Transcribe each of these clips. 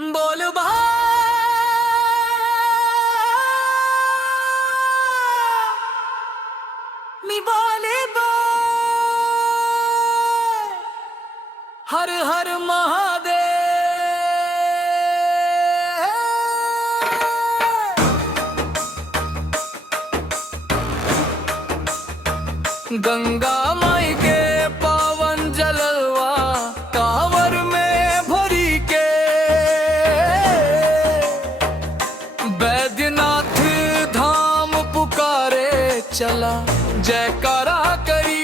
बोल मी बोले बो हर हर महादेव। गंगा माई के पावन जलवा कांवर में भरी के बैद्यनाथ धाम पुकारे चला जयकारा करी।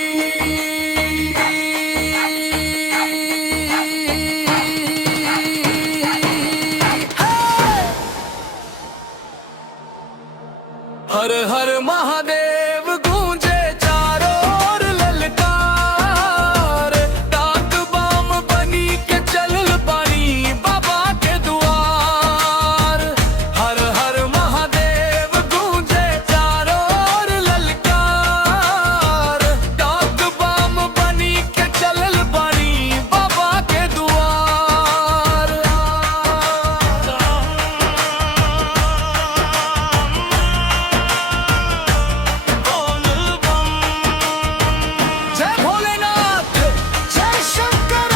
हर हर महादेव गूंजे चारों ओर ललकार, डाक बम बनी के चलल बानी बाबा के दुआर। हर हर महादेव गूंजे चारों ओर ललकार, डाक बम बनी के चलल बानी बाबा के दुआर। जय भोलेनाथ जय शंकर।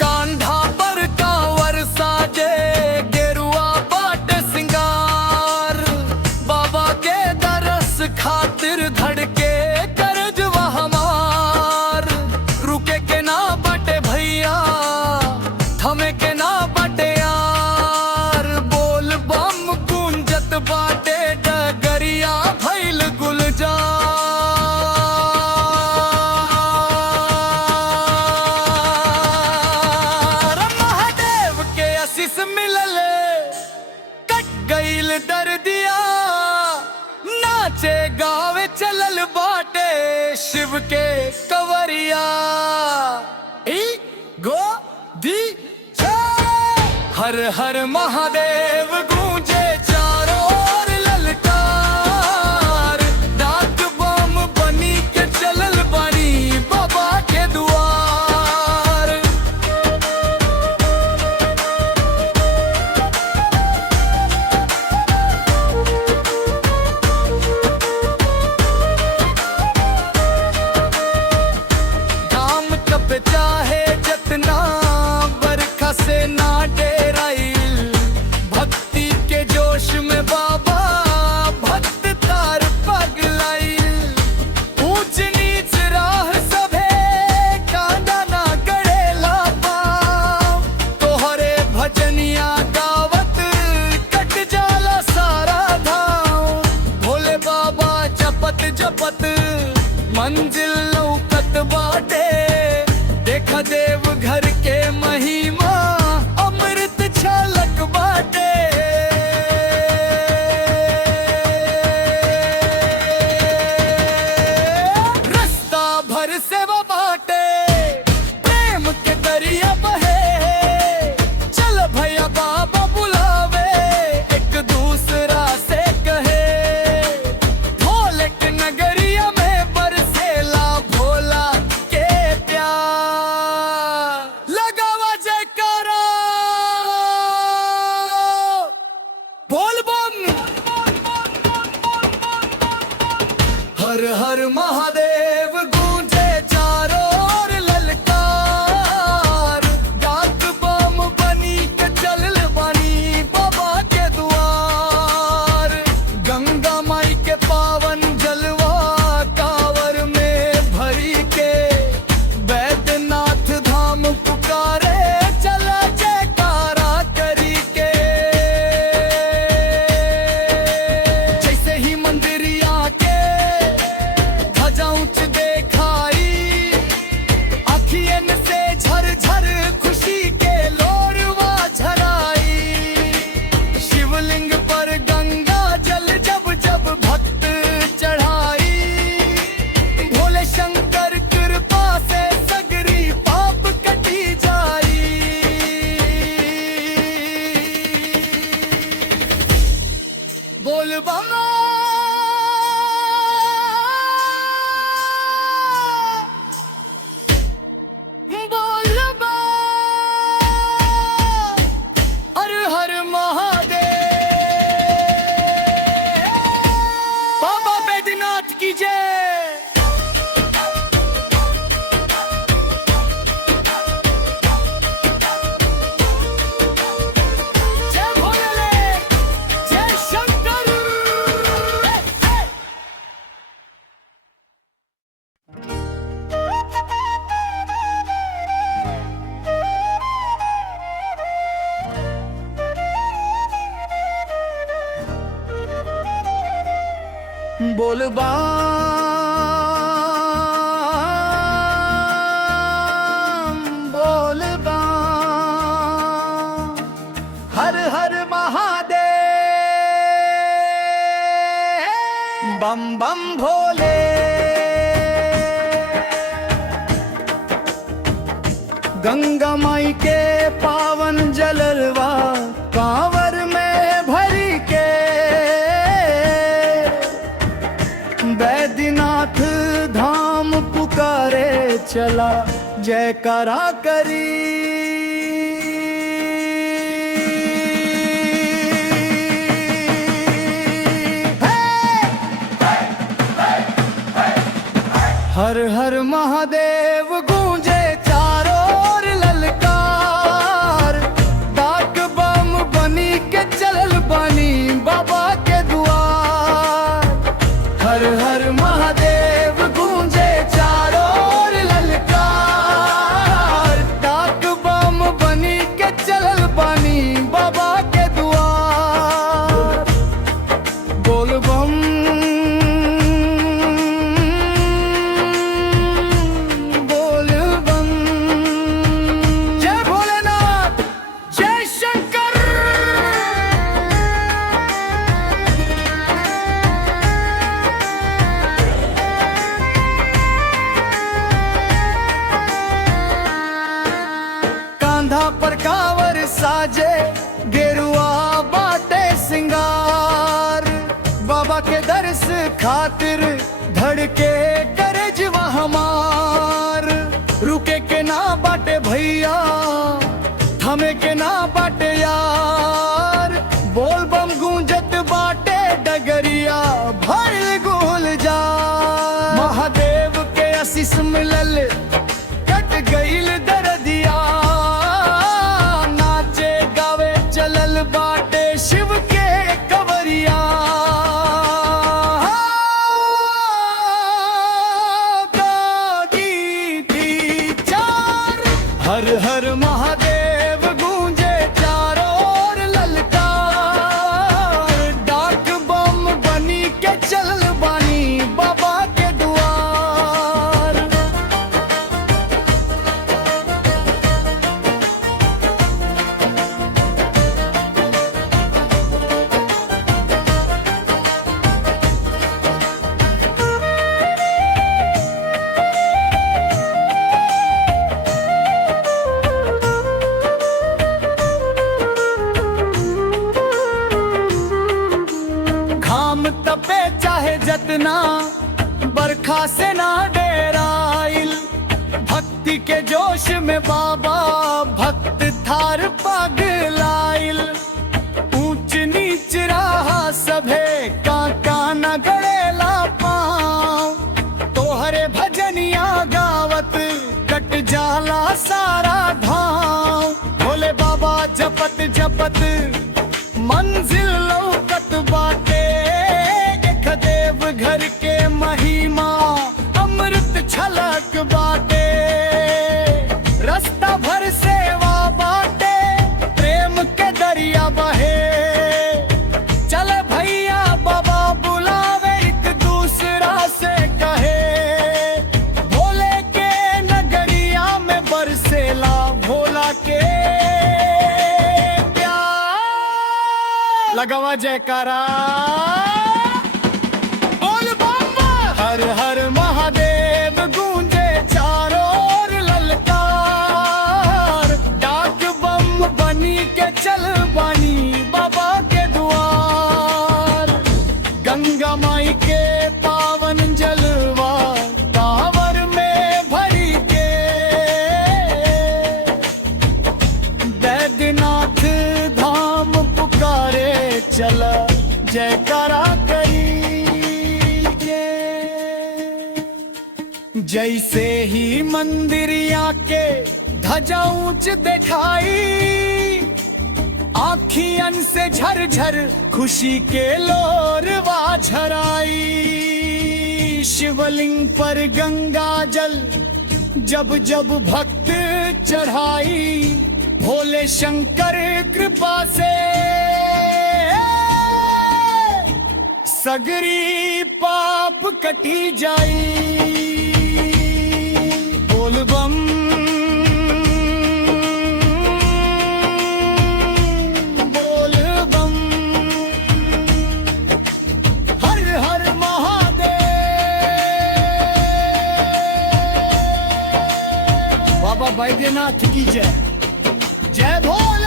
कांधा पर कांवर साजे गेरुआ बाट सिंगार, बाबा के दरस खातिर धड़के करजवा हमार। रुके के ना बटे भैया थमे के ना बटे यार, बोल बम गूंजत बाटे डगरिया भइल गुलजार। महादेव के आशीष मिलले कट गईल दर्दिया, नाचे गावे चलल बाटे शिव के कवरिया। ई गो दी हर हर महादेव गूंजे चारों ओर ललकार, डाक बम बनी के चलल बानी बाबा के दुआर। काम तब चाहे जतना बरखा से ना डेराइल, भक्ति के जोश में बाबा भक्त तार पगलाइल। ऊंच नीच राह सभे कांदा ना गड़ेला पाँव, तोहरे भजनिया गावत कट जाला सारा धाम। भोले बाबा जपत जपत मंजिल लौकत बाटे, देखा देव घर के महिमा अमृत छलक बाटे। रास्ता भर से वो बाटे प्रेम के दरिया बहे, चल भैया बाबा बुलावे एक दूसरा से कहे। भोले के नगरिया में बरसेला भोला के प्यार, लगावा जयकारा बोल बम। हर हर महादेव गूंजे चारों ओर ललकार, डाक बम बनी के चलल बानी बाबा के दुआर। गंगा माई के पावन जलवा कांवर में भरी के बैद्यनाथ धाम पुकारे चला जयकारा करी के। जैसे ही मंदिरिया के ध्वजाओं बोल बम बोल बम, हर हर महादेव, बम बम भोले। गंगा माई के पावन जलवा कांवर में भरी के, बैद्यनाथ धाम पुकारे चला जयकारा करी। हर हर महादेव गूंजे चारों ओर ललकार, डाक बम बनी के चलल बानी बाबा के दुआर। हर हर महादेव गूंजे चारों ओर ललकार, डाक बम बनी के चलल बानी बाबा के दुआर। बोल बम बोल बम, जय भोलेनाथ जय शंकर। कांधा पर कांवर साजे गेरुआ बाटे सिंगार, बाबा के दर्श खातिर धड़के करे जीवा हमार। रुके के ना बाटे भैया, थमे के ना बाटे यार, बोल बम गूंजत बाटे डगरिया भरल गुल जा। महादेव के आशीष मिलल कट गईल दरदिया, नाचे गावे चलल बाटे शिव के कवरिया। हर हर महादेव गूंजे चारों ओर ललकार, डाक बम बनी के चलल बानी बाबा के दुआर। घाम तपे चाहे जतना, बरखा से ना डेराइल, भक्ति के जोश में बाबा भक्त थार पगलाइल। ऊंच नीच रहा सभे काका न गड़ेला पाँव, तोहरे भजनिया गावत कट जाला सारा धाम। भोले बाबा जपत जपत मंजिल लौकत बाटे, एक देव घर के महिमा अमृत छलक बाटे। रास्ता भर सेवा बाटे, प्रेम के दरिया बहे, चल भैया बाबा बुलावे एक दूसरा से कहे। भोले के नगरिया में बरसेला भोला के लगावा जयकारा। बोल बम हर हर महादेव गूंजे चारों ओर ललकार, डाक बम बनी के चल बानी बाबा के दुआर। गंगा माई के पावन जलवा कांवर में भरी के, बैद्यनाथ धाम पुकारे चला जयकारा करी। जैसे ही मंदिरिया के ध्वजा ऊंच दिखाई, आँखियन से झरझर खुशी के लोरवा झराई। शिवलिंग पर गंगा जल जब जब भक्त चढ़ाई, भोले शंकर कृपा से सगरी पाप कटी जाई बोल बम बोल बम हर हर महादेव बाबा बैद्यनाथ की जय जय भोले